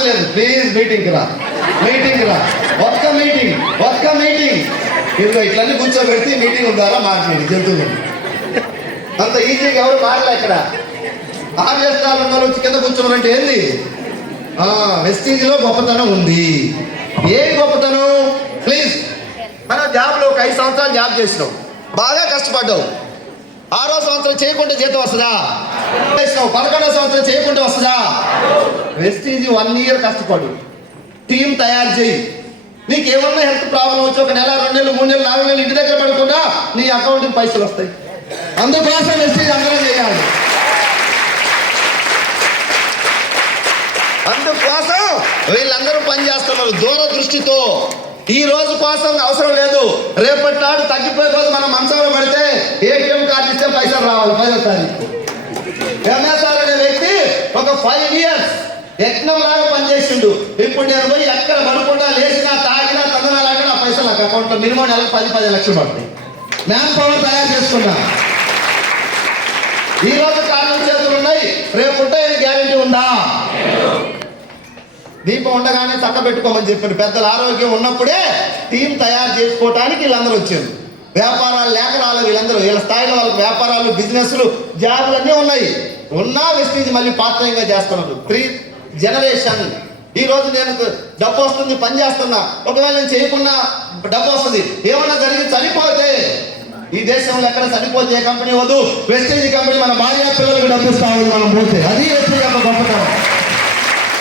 ఆనందం లేదు. ప్లీజ్ మీటింగ్కి రా, ఒక్క మీటింగ్ ఇదిగో ఇట్లన్నీ కూర్చోబెడితే మీటింగ్ ద్వారా మాట్లాడి జంతువులు అంత ఈజీగా ఎవరు మారలే. ఇక్కడ ఆర్ఎస్టాలు ఉన్న వచ్చి కింద కూర్చోమంటే ఏంది? వెస్టీజ్లో గొప్పతనం ఉంది. ఏ గొప్పతనం? ప్లీజ్, మనం జాబ్లో ఒక 5 సంవత్సరాలు జాబ్ చేసినావు, బాగా కష్టపడ్డావు. 6వ సంవత్సరం చేయకుండా జీతం వస్తుందా? 11వ సంవత్సరం చేయకుండా వస్తుందా? వెస్టీజ్ 1 ఇయర్ కష్టపడు, టీం తయారు చేయి. నీకు ఏమన్నా హెల్త్ ప్రాబ్లం వచ్చి 1 నెల 2 నెలలు 3 నెలలు 4 నెలలు ఇంటి దగ్గర పడకుండా నీ అకౌంట్కి పైసలు వస్తాయి. అందుకోసం వెస్టీజ్ అందరం చేయాలి. అందుకోసం వీళ్ళందరూ పనిచేస్తున్నారు దూరదృష్టితో. ఈ రోజు కోసం అవసరం లేదు, రేపటి నాడు తగ్గిపోయే రోజు మనం మంచంలో పడితే ఏటీఎం కార్డు ఇస్తే పైసలు రావాలి 5వ తారీఖు. ఎంఎస్ఆర్ అనే వ్యక్తి ఒక 5 ఇయర్స్ యజ్ఞంలాగా పనిచేసిండు. ఇప్పుడు నేను పోయి ఎక్కడ పడకుండా లేచినా తాగినా తదనాలాగా నా పైసలు నాకు అకౌంట్లో మినిమం నెలకు 10-15 లక్షలు పడతాయి. మ్యాన్ పవర్ తయారు చేసుకున్నా. ఈ రోజు కారణం చేతులు ఉన్నాయి, రేపు ఉంటాయని గ్యారెంటీ ఉందా? దీపం ఉండగానే చక్క పెట్టుకోమని చెప్పారు పెద్దలు. ఆరోగ్యం ఉన్నప్పుడే టీం తయారు చేసుకోవటానికి వీళ్ళందరూ వచ్చారు. వ్యాపారాలు లేక రాలేదు వీళ్ళందరూ. వీళ్ళ స్థాయిలో వాళ్ళకి వ్యాపారాలు, బిజినెస్లు, జాబులు అన్నీ ఉన్నాయి. ఉన్నా వెస్టీజ్ మళ్ళీ పార్ట్ టైంగా చేస్తున్నారు. 3 జనరేషన్. ఈ రోజు నేను డబ్బు వస్తుంది, పని చేస్తున్నా, ఒకవేళ నేను చేయకుండా డబ్బు వస్తుంది. ఏమన్నా జరిగి చనిపోతే ఈ దేశంలో ఎక్కడ చనిపోతే ఏ కంపెనీ వద్దు, వెస్టీజ్ కంపెనీ మన భార్య పిల్లలకు డబ్బు ఇస్తా ఉంది మనం పోతే. అది వెస్టీజ్ యొక్క గొప్పతనం.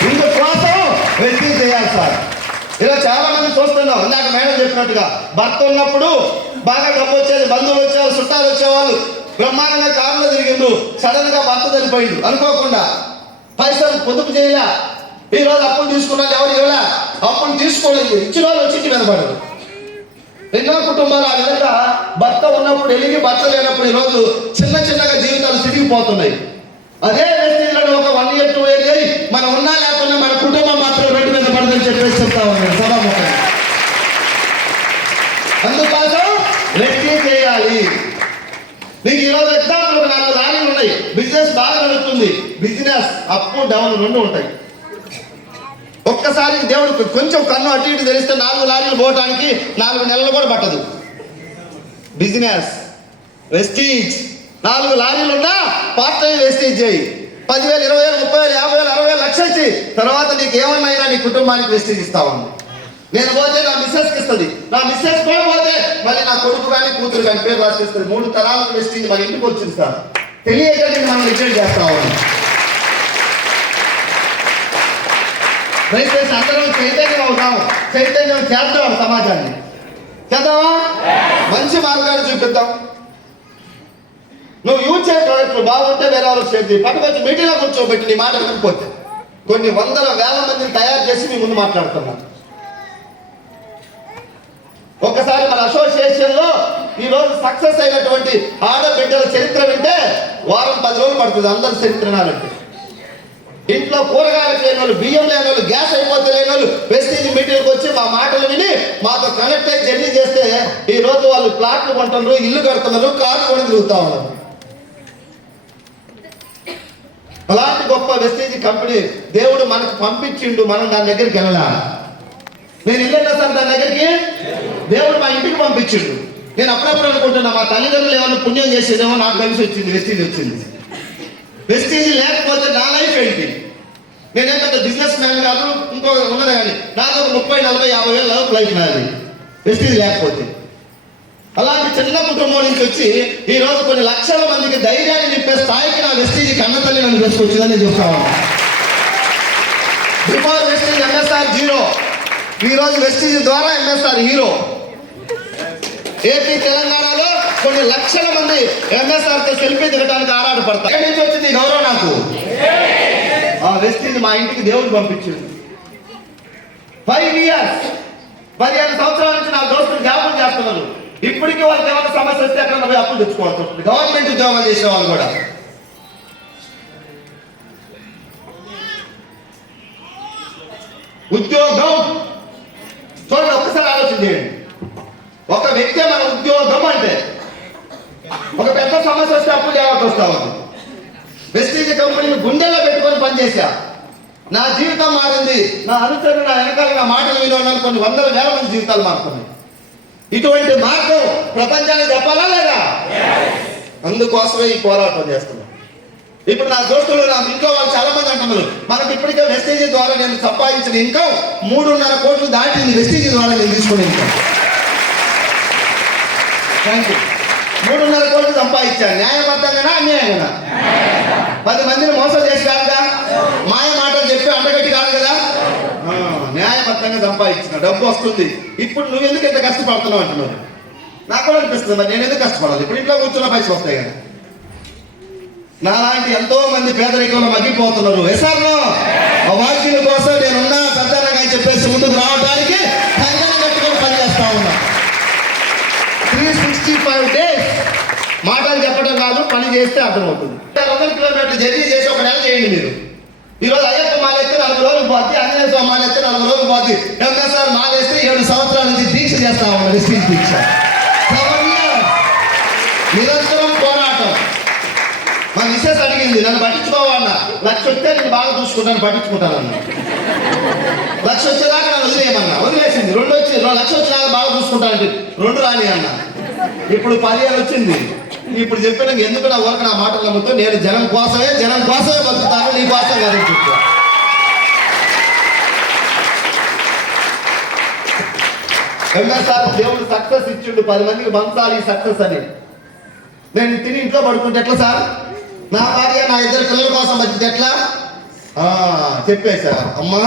ఇందుకోసం వెస్టీజ్ చేయాలి సార్. ఇలా చాలా మంది చూస్తున్నాం. ఇందాక మేడం చెప్పినట్టుగా భర్త ఉన్నప్పుడు బాగా డబ్బు వచ్చేది, బంధువులు వచ్చేవాళ్ళు, చుట్టాలు వచ్చేవాళ్ళు, బ్రహ్మాండంగా కారులో తిరిగిండు. సడన్ గా భర్త చనిపోయిండు అనుకోకుండా, పైసలు పొదుపు చేయలే. ఈ రోజు అప్పులు తీసుకున్నాను, ఎవరు ఇవ్వలే, అప్పులు తీసుకోలేదు, ఇచ్చిన వాళ్ళు వచ్చి మీద పడరు. ఎన్నో కుటుంబాలు ఆ విధంగా భర్త ఉన్నప్పుడు వెలిగి భర్త లేనప్పుడు ఈరోజు చిన్నగా జీవితాలు సిరిగిపోతున్నాయి. అదే వెస్టీజ్లో ఒక 1 year 2 years అయ్యి మనం ఉన్నా లేకుండా మన కుటుంబం మాత్రం రోడ్డు మీద పడదని చెప్పేసి చెప్తా ఉన్నాను సభాముఖంగా. అందుకోసం వెస్టీజ్ చేయాలి. నీకు ఈరోజు ఎగ్జాంపుల్ 4 లారీలు ఉన్నాయి, బిజినెస్ బాగా నడుస్తుంది. బిజినెస్ అప్ డౌన్ 2 ఉంటాయి. ఒక్కసారి దేవుడు కొంచెం కన్ను అటు ఇటు తెలిస్తే 4 లారీలు పోవటానికి 4 నెలలు కూడా పట్టదు. బిజినెస్ వెస్టీజ్ 4 లారీలు ఉన్నా పార్ట్ టైం వెస్టీజ్ చేయి. 10,000, 20,000, 30,000, 50,000, 60,000, లక్ష ఇచ్చి తర్వాత నీకు ఏమన్నా నీ కుటుంబానికి వెస్టీజ్ ఇస్తా ఉంది. నేను పోతే నా మిస్సెస్కి ఇస్తుంది, నా మిస్సెస్ కూడా పోతే మళ్ళీ నా కొడుకు కానీ కూతురు కానీ పేరు రాసిస్తుంది. 3 తరాలకు వెస్టీజ్ మన ఇంటికి వచ్చింది సార్. తెలియక మనం రిజెక్ట్ చేస్తా ఉన్నాం. దయచేసి అందరం చైతన్యం అవుతాం, చైతన్యం చేద్దాం, సమాజాన్ని చేద్దామా, మంచి మార్గాన్ని చూపిద్దాం. నువ్వు యూజ్ చేసే ప్రోడక్ట్లు బాగుంటే వేరే వాళ్ళకి షేర్ చేయి. పట్టుకొచ్చి మీటింగ్లో కూర్చోబెట్టి నీ మాట వినకపోతే కొన్ని 100,000 మందిని తయారు చేసి మీ ముందు మాట్లాడుతున్నాను. ఒక్కసారి మన అసోసియేషన్లో ఈరోజు సక్సెస్ అయినటువంటి ఆడబిడ్డల చరిత్ర వింటే వారం 10 రోజులు పడుతుంది అందరి చరిత్ర నాలంటే. ఇంట్లో కూరగాయలు లేని వాళ్ళు, బియ్యం లేని వాళ్ళు, గ్యాస్ అయిపోతే లేని వాళ్ళు వెస్టీజ్ మీటింగ్కి వచ్చి మా మాటలు విని మాతో కనెక్ట్ అయ్యి జర్నీ చేస్తే ఈ రోజు వాళ్ళు ప్లాట్లు కొంటున్నారు, ఇల్లు కడుతున్నారు, కార్లు కొని తిరుగుతా ఉన్నారు. అలాంటి గొప్ప వెస్టీజ్ కంపెనీ దేవుడు మనకు పంపించిండు, మనం దాని దగ్గరికి వెళ్ళాలా? నేను వెళ్ళినా సార్ దాని దగ్గరికి, దేవుడు మా ఇంటికి పంపించిండు. నేను అప్పుడప్పుడు అనుకుంటున్నా మా తల్లిదండ్రులు ఏమైనా పుణ్యం చేసేదేమో, నాకు కలిసి వచ్చింది వెస్టీజ్ వచ్చింది. వెస్టీజ్ లేకపోతే నా లైఫ్ ఏంటి? నేనేంటే బిజినెస్ మ్యాన్ కాదు, ఇంకో ఉన్నది కానీ నాకు 30, 40, 50 వేల లైఫ్ నాది వెస్టీజ్ లేకపోతే. అలాంటి చిన్న కుటుంబం నుంచి వచ్చి ఈ రోజు కొన్ని లక్షల మందికి ధైర్యాన్ని నింపే స్థాయికి నా వెస్టీజ్ కన్నతల్లి నన్ను తీసుకొచ్చిందని చెప్తా ఉన్నాను. బిఫోర్ వెస్టీజ్ ఎంఎస్ఆర్ 0, ఈ రోజు వెస్టీజ్ ద్వారా ఎంఎస్ఆర్ హీరో. ఏపీ తెలంగాణలో కొన్ని లక్షల మంది ఎంఎస్ఆర్తో సెల్ఫీ దిగడానికి ఆరాటపడతారు. ఎక్కడి నుంచి వచ్చింది గౌరవం? నాకు ఆ వెస్టీజ్ మా ఇంటికి దేవుడు పంపించింది. 5 years 15 సంవత్సరాల నుంచి నా దోస్తులు జాబులు చేస్తున్నారు. ఇప్పటికీ వాళ్ళకి ఏమైనా సమస్య వస్తే ఎక్కడ పోయి అప్పులు తెచ్చుకోవాల్సి వస్తుంది. గవర్నమెంట్ ఉద్యోగాలు చేసే వాళ్ళు కూడా. ఉద్యోగం చూడండి, ఒక్కసారి ఆలోచన చేయండి. ఒక వ్యక్తి మన ఉద్యోగం అంటే ఒక పెద్ద సమస్య వస్తే అప్పులు చేయవలసి వస్తా ఉంది. వెస్టీజ్ కంపెనీని గుండెల్లో పెట్టుకొని పనిచేశా. నా జీవితం మారింది, నా అనుచరులు నా వెనకాల నా మాటలు వినడానికి కొన్ని వందల వేల మంది జీవితాలు మారుతున్నాయి. ఇటువంటి మార్గం ప్రపంచానికి చెప్పాలా లేదా? అందుకోసమే ఈ పోరాటం చేస్తున్నాం. ఇప్పుడు నా దోస్తులు, నా ఇంట్లో వాళ్ళు చాలా మంది అంటున్నారు, మనకి ఇప్పటికే వెస్టేజ్ ద్వారా నేను సంపాదించిన ఇన్కమ్ 3.5 కోట్లు దాటింది. వెస్టేజ్ ద్వారా నేను తీసుకునే ఇన్కమ్. Thank you. 3.5 కోట్లు సంపాదించాను. న్యాయబద్ధంగానా అన్యాయంగా? 10 మందిని మోసం చేసి కాదుగా, మాయ మాటలు చెప్పి అంటగట్టి కాదు కదా, న్యాయబద్ధంగా సంపాదించిన డబ్బు వస్తుంది. ఇప్పుడు నువ్వు ఎందుకు ఎంత కష్టపడుతున్నావు అంటున్నారు. నాకు కూడా అనిపిస్తుంది, మరి నేను ఎందుకు కష్టపడాలి? ఇప్పుడు ఇంట్లో కూర్చున్న పైసలు వస్తాయి కదా. నాలాంటి ఎంతో మంది పేదరికంలో మగ్గిపోతున్నారు. ఎసార్లో ఆ వాక్యుల కోసం నేనున్నా పెద్దనగా చెప్పేసి ముందుకు రావడానికి కంకణం కట్టుకొని పనిచేస్తా ఉన్నా. 365 days మాటలు చెప్పడం కాదు, పని చేస్తే అర్థమవుతుంది. 100 కిలోమీటర్లు జర్నీ చేసి ఒక నెల చేయండి మీరు. ఈరోజు అయ్యప్ప మాలేస్తే 4 రోజులు పోద్ది, ఆంజనేయ స్వామి మాలేస్తే 4 రోజులు పోద్ది. ఎంఎస్ఆర్ మాలేస్తే 7 సంవత్సరాల నుంచి దీక్ష చేస్తా ఉన్నారు. రిస్పీచ్ దీక్ష. నిరంతరం పోరాటం. మా మిస్సెస్ అడిగింది, నన్ను పట్టించుకోవాలన్నా. 1,00,000 వస్తే నేను బాగా చూసుకుంటాను, పట్టించుకుంటానన్నా. 1,00,000 వచ్చేదాకా నన్ను వదిలేయమన్నా. వదిలేసింది. 2 వచ్చి 2,00,000 వచ్చేదాకా బాగా చూసుకుంటానంటే 2 రాని అన్నా. ఇప్పుడు 10,000 వచ్చింది. ఇప్పుడు చెప్పిన ఎందుకు నా ఊరికి నా మాటలు నమ్ముతూ నేను జనం కోసమే బతుకుతాను, నీ కోసం కాదని చెప్తా. ఎంఎస్ఆర్ దేవుడు సక్సెస్ ఇచ్చిండు, 10 మందికి పంచాలి ఈ సక్సెస్ అని. నేను తిని ఇంట్లో పడుకుంటే ఎట్లా సార్? నా భార్య నా 2 పిల్లల కోసం బతికితే ఎట్లా? చెప్పేశా అమ్మా.